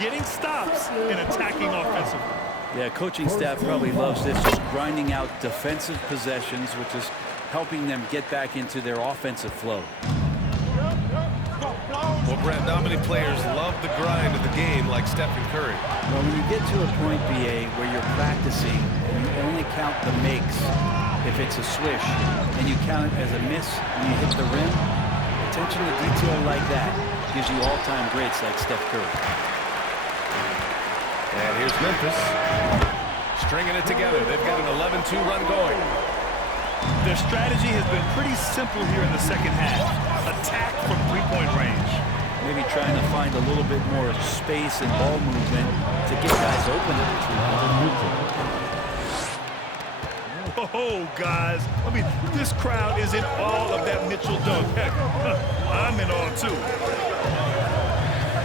getting stops and attacking offensively. Yeah, coaching staff probably loves this, just grinding out defensive possessions, which is helping them get back into their offensive flow. Well, Brett, not many players love the grind of the game like Stephen Curry. Well, when you get to a point, BA, where you're practicing and you only count the makes if it's a swish, and you count it as a miss when you hit the rim, attention to detail like that gives you all-time greats like Steph Curry. And here's Memphis stringing it together. They've got an 11-2 run going. Their strategy has been pretty simple here in the second half. Attack from three-point range. Maybe trying to find a little bit more space and ball movement to get guys open at the three-point. Oh, guys. I mean, this crowd is in awe of that Mitchell dunk. Heck, I'm in awe, too.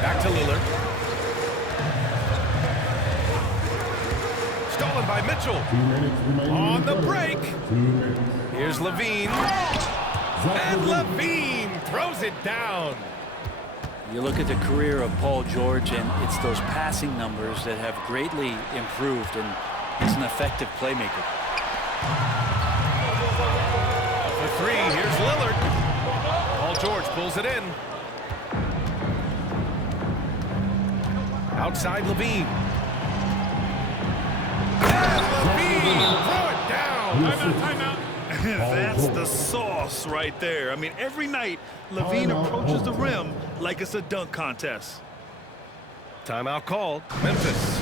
Back to Lillard. Stolen by Mitchell. On the break. Here's Levine. And Levine throws it down. You look at the career of Paul George, and it's those passing numbers that have greatly improved, and he's an effective playmaker. For three, here's Lillard. Paul George pulls it in. Outside Levine. And Levine, throw it down. Timeout. That's the sauce right there. I mean, every night, Levine approaches the rim like it's a dunk contest. Timeout called. Memphis.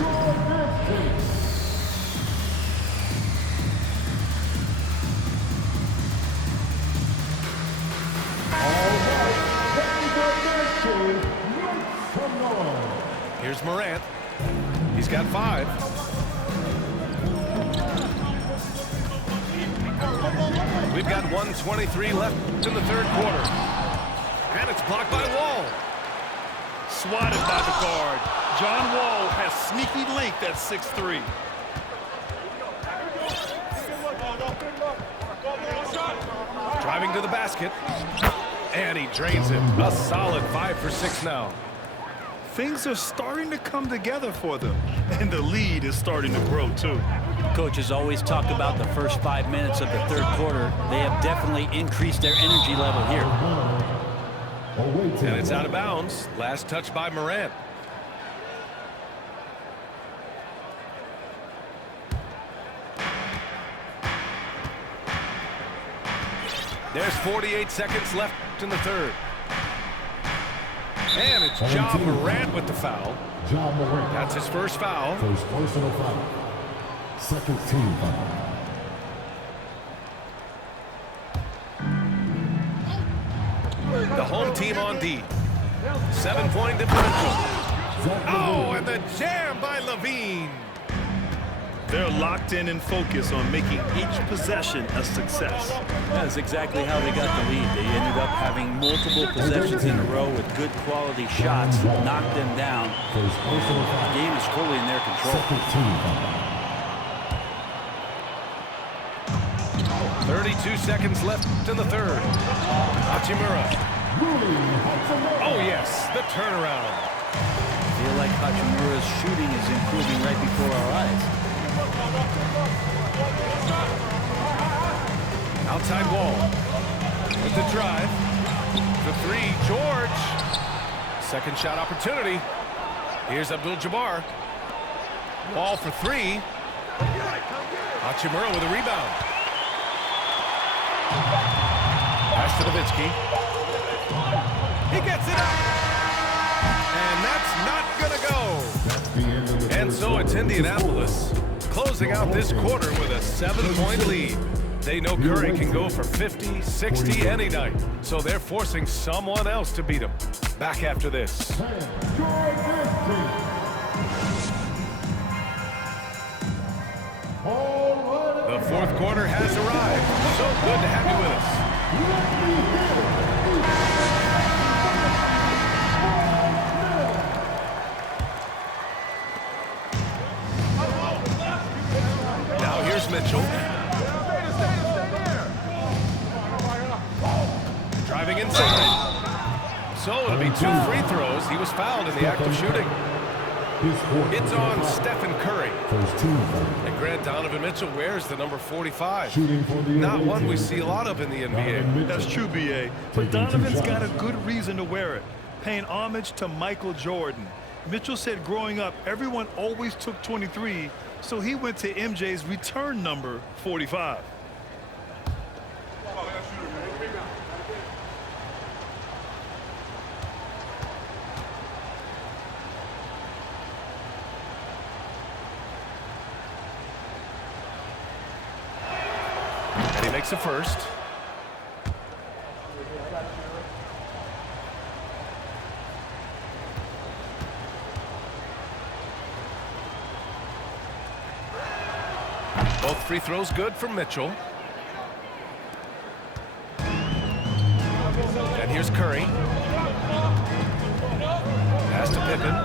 Here's Morant. He's got 5. We've got 1:23 left in the third quarter. And it's blocked by Wall. Swatted by the guard. John Wall has sneaky length at 6'3". Driving to the basket. And he drains it. A solid 5 for 6 now. Things are starting to come together for them. And the lead is starting to grow, too. Coaches always talk about the first 5 minutes of the third quarter. They have definitely increased their energy level here. And it's out of bounds. Last touch by Morant. There's 48 seconds left in the third. And it's Ja Morant with the foul. That's his first foul. First personal foul. Second team foul. The home team on D. 7-point differential. Oh, and the jam by Levine. They're locked in and focused on making each possession a success. That's exactly how they got the lead. They ended up having multiple possessions in a row with good quality shots, knocked them down. The game is fully in their control. 32 seconds left in the third. Hachimura. Oh, yes, the turnaround. I feel like Hachimura's shooting is improving right before our eyes. Outside Wall. With the drive. The three, George. Second shot opportunity. Here's Abdul-Jabbar. Wall for 3. Hachimura with a rebound. Pass to Nowitzki. He gets it up. And that's not going to go. And so it's Indianapolis closing out this quarter with a 7-point lead. They know Curry can go for 50, 60 any night. So they're forcing someone else to beat him. Back after this. The fourth quarter has arrived. So good to have you with us. Now here's Mitchell. Driving inside. So it'll be 2 free throws. He was fouled in the act of shooting. His fourth It's personal on foul. Stephen Curry. First team foul. And Grant, Donovan Mitchell wears the number 45. Shooting for the Not LA one we team. see a lot of in the NBA. Donovan Mitchell. That's true, B.A. But Taking 2 Donovan's got a shots. good reason to wear it, paying homage to Michael Jordan. Mitchell said growing up, everyone always took 23, so he went to MJ's return number 45. And he makes a first. Both free throws good for Mitchell. And here's Curry. Pass to Pippen.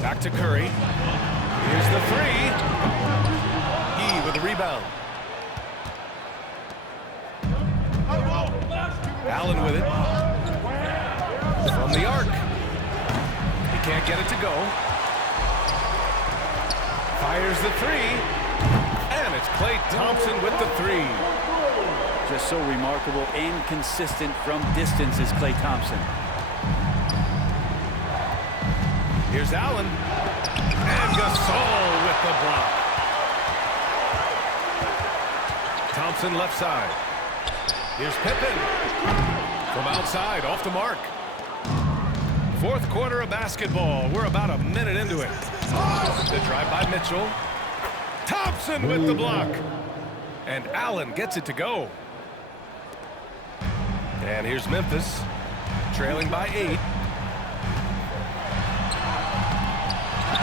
Back to Curry. Here's the three. He with the rebound. Allen with it. From the arc. He can't get it to go. Fires the three. And it's Klay Thompson with the three. Just so remarkable and consistent from distance is Klay Thompson. Here's Allen. And Gasol with the block. Thompson left side. Here's Pippen. From outside, off the mark. Fourth quarter of basketball. We're about a minute into it. The drive by Mitchell. Thompson with the block. And Allen gets it to go. And here's Memphis, trailing by 8.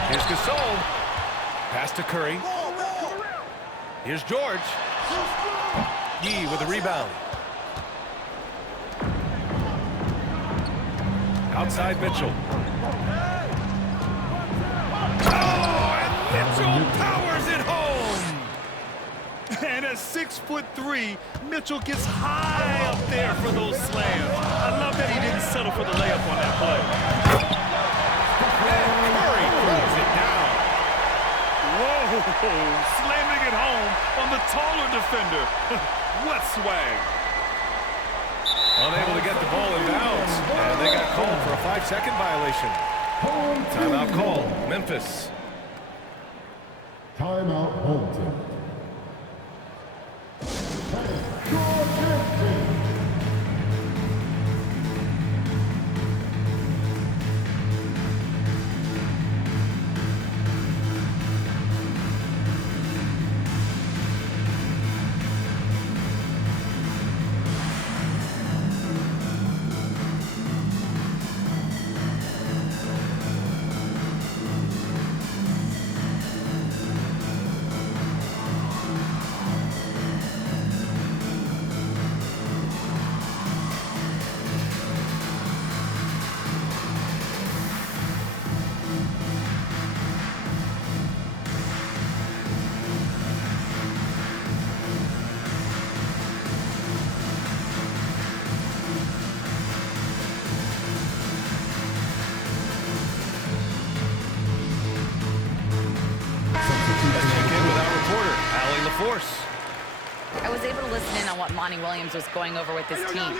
Here's Gasol. Pass to Curry. Here's George. Yee with the rebound. Outside Mitchell. Oh, and Mitchell powers it home. And at 6'3", Mitchell gets high up there for those slams. I love that he didn't settle for the layup on that play. And Curry throws it down. Whoa, slamming it home on the taller defender. What swag. Unable to get the ball in bounds. And they got called for a 5-second violation. Timeout call, Memphis. Timeout, home team. I was able to listen in on what Monty Williams was going over with his team.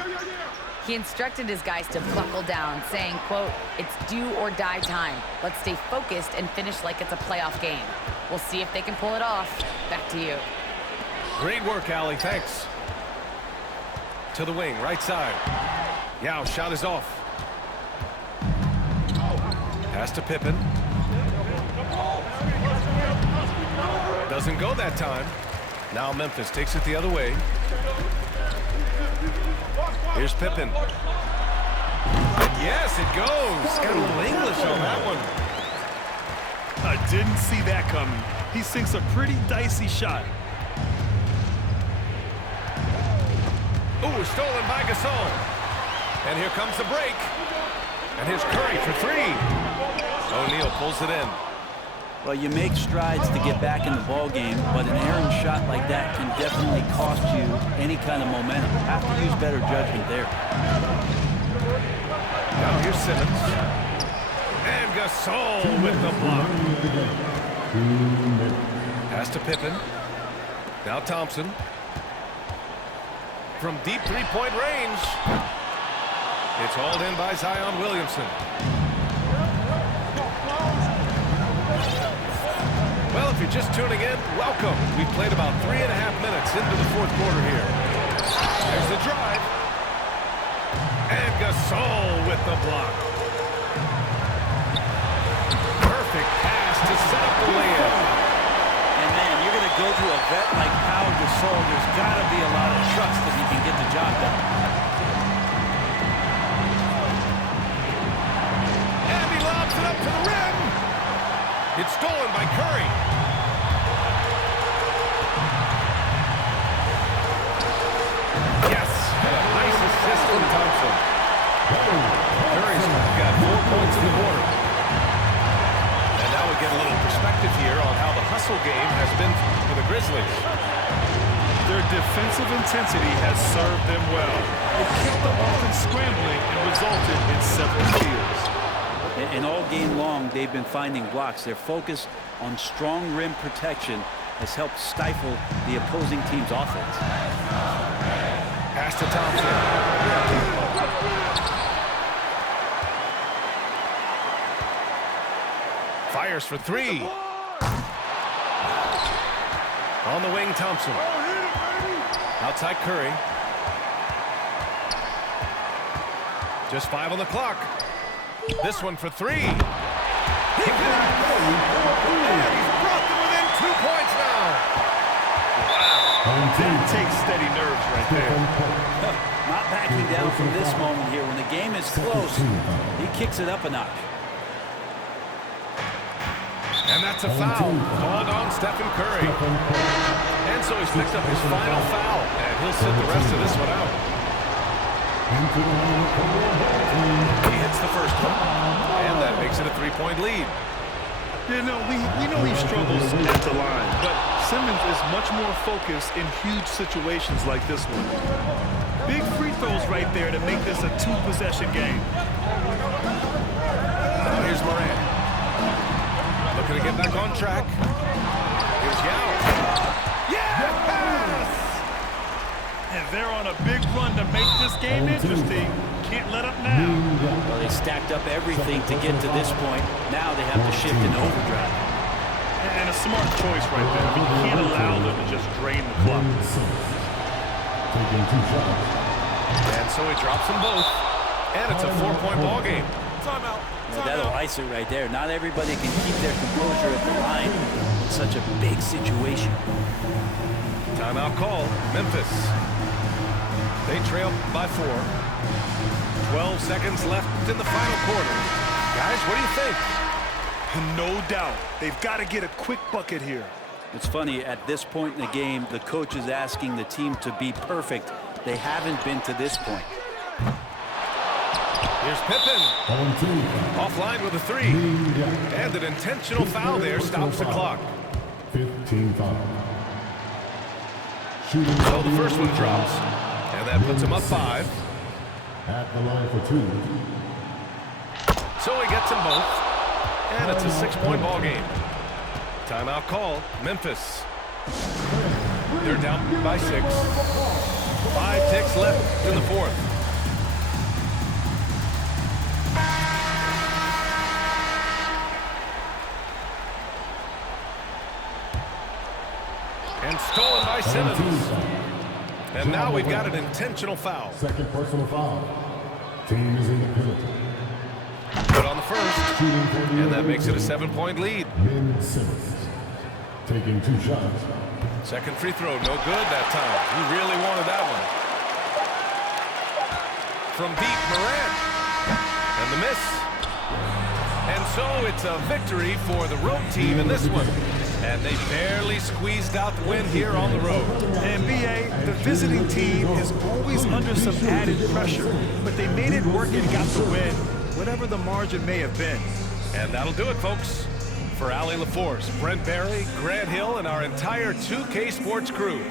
He instructed his guys to buckle down, saying, quote, "It's do or die time. Let's stay focused and finish like it's a playoff game. We'll see if they can pull it off." Back to you. Great work, Allie. Thanks. To the wing, right side. Yao, shot is off. Pass to Pippen. Doesn't go that time. Now Memphis takes it the other way. Here's Pippen. Yes, it goes. Got a little English on that one. I didn't see that coming. He sinks a pretty dicey shot. Ooh, stolen by Gasol. And here comes the break. And here's Curry for three. O'Neal pulls it in. Well, you make strides to get back in the ball game, but an errant shot like that can definitely cost you any kind of momentum. Have to use better judgment there. Now here's Simmons. And Gasol with the block. Pass to Pippen. Now Thompson. From deep three-point range. It's hauled in by Zion Williamson. Well, if you're just tuning in, welcome. We've played about 3.5 minutes into the fourth quarter here. There's the drive. And Gasol with the block. Perfect pass to set up the layup. And man, you're going to go through a vet like Pau Gasol. There's got to be a lot of trust that he can get the job done. And he lobs it up to the rim. It's stolen by Curry. Yes, and a nice assist from Thompson. Curry's got 4 points in the quarter. And now we get a little perspective here on how the hustle game has been for the Grizzlies. Their defensive intensity has served them well. It kept the offense scrambling and resulted in several steals. And all game long, they've been finding blocks. Their focus on strong rim protection has helped stifle the opposing team's offense. Pass to Thompson. Fires for three. On the wing, Thompson. Outside Curry. Just 5 on the clock. This one for three. He connects. And he's brought them within 2 points now. Wow. That takes steady nerves right there. Not backing down from this moment here. When the game is close, he kicks it up a notch. And that's a foul called on Stephen Curry. And so he's picked up his final foul. And he'll sit the rest of this one out. He hits the first one. And that makes it a 3-point lead. You know, we know he struggles at the line, but Simmons is much more focused in huge situations like this one. Big free throws right there to make this a 2-possession game. Here's Morant. Looking to get back on track. Here's Yao. Yes! And they're on a big run to make this game interesting. Can't let up now. Well, they stacked up everything to get to this point. Now they have to shift into overdrive. And a smart choice right there. I mean, you can't allow them to just drain the clock. And so he drops them both. And it's a 4-point ball game. Timeout. Well, that'll ice it right there. Not everybody can keep their composure at the line in such a big situation. Timeout call. Memphis. They trail by 4. 12 seconds left in the final quarter. Guys, what do you think? No doubt. They've got to get a quick bucket here. It's funny, at this point in the game, the coach is asking the team to be perfect. They haven't been to this point. Here's Pippen. Offline with a 3. And an intentional foul there stops the clock. 15 foul. So the first one drops. And that puts him up 5. At the line for 2. So he gets them both. And it's a 6-point ball game. Timeout call. Memphis. They're down by 6. 5 ticks left in the fourth. And stolen by Simmons. And now we've got an intentional foul. Second personal foul. Team is in the penalty. Put on the first. And that makes it a 7-point lead. Ben Simmons taking 2 shots. Second free throw, no good that time. He really wanted that one. From deep, Morant. And the miss. And so it's a victory for the road team in this one. And they barely squeezed out the win here on the road. And BA, the visiting team is always under some added pressure, but they made it work and got the win, whatever the margin may have been. And that'll do it, folks. For Allie LaForce, Brent Barry, Grant Hill, and our entire 2K Sports crew,